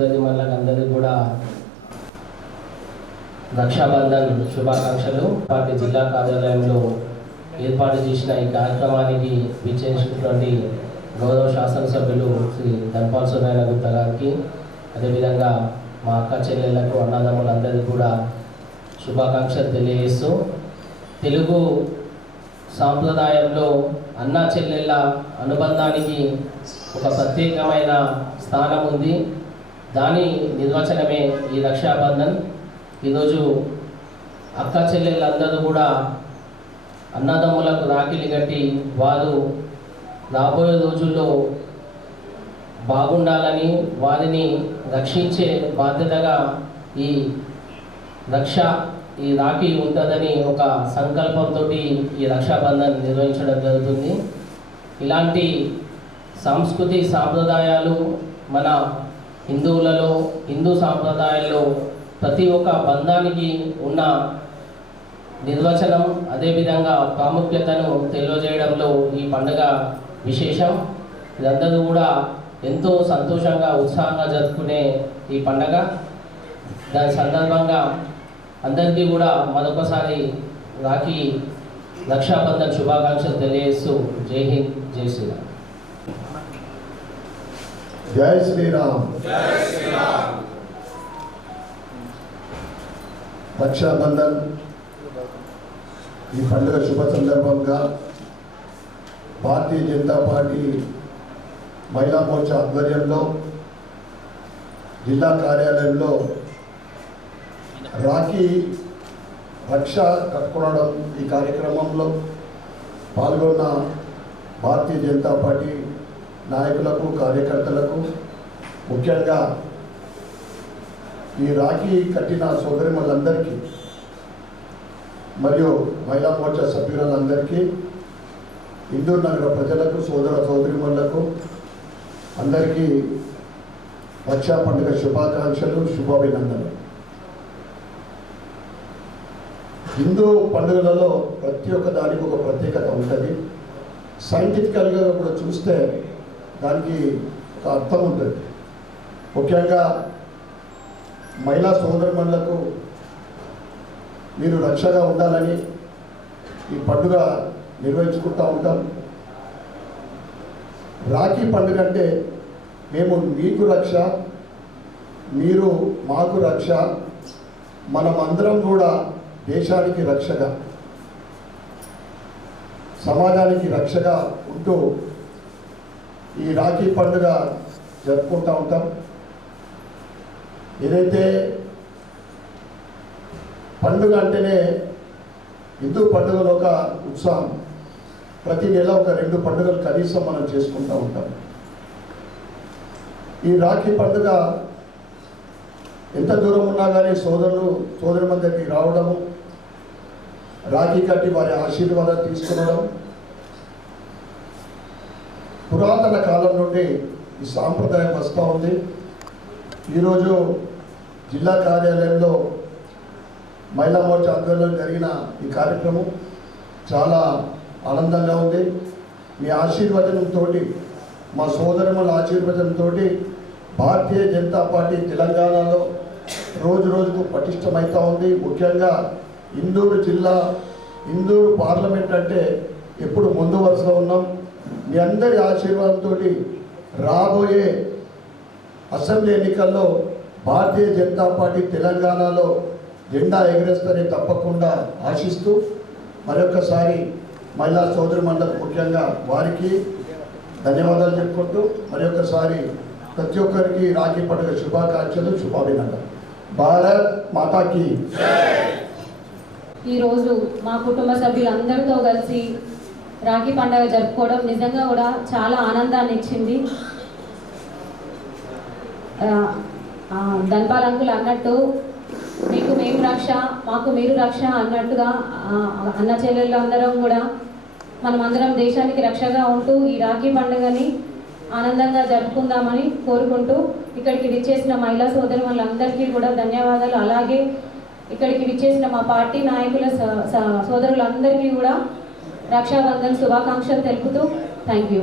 సోదరిమణులందరికీ కూడా రక్షాబంధన్ శుభాకాంక్షలు. పార్టీ జిల్లా కార్యాలయంలో ఏర్పాటు చేసిన ఈ కార్యక్రమానికి విచ్చేసినటువంటి గౌరవ శాసనసభ్యులు శ్రీ ధన్పాల్ సునాయన గుప్తా గారికి, అదేవిధంగా మా అక్క చెల్లెళ్లకు అన్నదమ్ములందరికీ కూడా శుభాకాంక్షలు తెలియజేస్తూ, తెలుగు సాంప్రదాయంలో అన్న చెల్లెళ్ళ అనుబంధానికి ఒక ప్రత్యేకమైన స్థానం ఉంది. దాని నిర్వచనమే ఈ రక్షాబంధన్. ఈరోజు అక్క చెల్లెళ్ళందరూ కూడా అన్నదమ్ములకు రాఖీలు కట్టి వారు రాబోయే రోజుల్లో బాగుండాలని, వారిని రక్షించే బాధ్యతగా ఈ రాఖీ ఉంటుందని ఒక సంకల్పంతో ఈ రక్షాబంధన్ నిర్వహించడం జరుగుతుంది. ఇలాంటి సాంప్రదాయాలు మన హిందూ సాంప్రదాయాల్లో ప్రతి ఒక్క బంధానికి ఉన్న నిర్వచనం, అదేవిధంగా ప్రాముఖ్యతను తెలియజేయడంలో ఈ పండుగ విశేషం. ఇదందరూ కూడా ఎంతో సంతోషంగా ఉత్సాహంగా జరుపుకునే ఈ పండుగ. దాని సందర్భంగా అందరికీ కూడా మరొకసారి రక్షాబంధన్ శుభాకాంక్షలు తెలియజేస్తూ జై హింద్, జై శ్రీరామ్. జై శ్రీరామ్. రక్షాబంధన్ ఈ పండుగ శుభ సందర్భంగా భారతీయ జనతా పార్టీ మహిళా మోర్చా ఆధ్వర్యంలో జిల్లా కార్యాలయంలో రాఖీ రక్ష కట్టుకోవడం ఈ కార్యక్రమంలో పాల్గొన్న భారతీయ జనతా పార్టీ నాయకులకు, కార్యకర్తలకు, ముఖ్యంగా ఈ రాఖీ కట్టిన సోదరిమణులందరికీ మరియు మహిళా మోర్చా సభ్యులందరికీ, ఇందూరు నగర ప్రజలకు, సోదరిమణులకు అందరికీ రక్షా పండుగ శుభాకాంక్షలు, శుభాభినందనలు. హిందూ పండుగలలో ప్రతి ఒక్క దానికి ఒక ప్రత్యేకత ఉంటుంది. సైంటిఫికల్గా కూడా చూస్తే దానికి ఒక అర్థం ఉంటుంది. ముఖ్యంగా మహిళా సోదరిమణులకు మీరు రక్షగా ఉండాలని ఈ పండుగ నిర్వహించుకుంటూ ఉంటాం. రాఖీ పండుగ అంటే మేము మీకు రక్ష, మీరు మాకు రక్ష, మనమందరం కూడా దేశానికి రక్షగా, సమాజానికి రక్షగా ఉంటూ ఈ రాఖీ పండుగ జరుపుకుంటూ ఉంటాం. ఏదైతే పండుగ అంటేనే హిందూ పండుగలో ఒక ఉత్సాహం. ప్రతి నెల ఒక 2 పండుగలు కనీసం మనం చేసుకుంటూ ఉంటాం. ఈ రాఖీ పండుగ ఎంత దూరం ఉన్నా కానీ సోదరుల దగ్గరికి రావడము, రాఖీ కట్టి వారి ఆశీర్వాదాలు తీసుకునడం పురాతన కాలం నుండి ఈ సాంప్రదాయం వస్తూ ఉంది. ఈరోజు జిల్లా కార్యాలయంలో మహిళా మోర్చా ఆధ్వర్యంలో జరిగిన ఈ కార్యక్రమం చాలా ఆనందంగా ఉంది. మీ ఆశీర్వచనంతో, మా సోదరుల ఆశీర్వచనంతో భారతీయ జనతా పార్టీ తెలంగాణలో రోజు రోజుకు పటిష్టమవుతూ ఉంది. ముఖ్యంగా ఇందూరు జిల్లా, ఇందూరు పార్లమెంట్ అంటే ఎప్పుడు ముందు వరుసలో ఉన్నాం. మీ అందరి ఆశీర్వాదంతో రాబోయే అసెంబ్లీ ఎన్నికల్లో భారతీయ జనతా పార్టీ తెలంగాణలో జెండా ఎగరేస్తారని తప్పకుండా ఆశిస్తూ మరొకసారి మహిళా సోదరిమణులకు ముఖ్యంగా వారికి ధన్యవాదాలు చెప్పుకుంటూ మరొకసారి ప్రతి ఒక్కరికి రాఖీ పండుగ శుభాకాంక్షలు, శుభాభినందనలు. భారత్ మాతాకి. ఈరోజు మా కుటుంబ సభ్యులందరితో కలిసి రాఖీ పండుగ జరుపుకోవడం నిజంగా కూడా చాలా ఆనందాన్ని ఇచ్చింది. ధన్పాల్ అంకుల్ అన్నట్టు మీకు మేము రక్ష, మాకు మీరు రక్ష అన్నట్టుగా అన్న చెల్లెళ్ళు అందరం కూడా మనమందరం దేశానికి రక్షగా ఉంటూ ఈ రాఖీ పండుగని ఆనందంగా జరుపుకుందామని కోరుకుంటూ ఇక్కడికి విచ్చేసిన మహిళా సోదరులందరికీ కూడా ధన్యవాదాలు. అలాగే ఇక్కడికి విచ్చేసిన మా పార్టీ నాయకుల సోదరులందరికీ కూడా రక్షాబంధన్ శుభాకాంక్షలు తెలుపుతూ థ్యాంక్ యూ.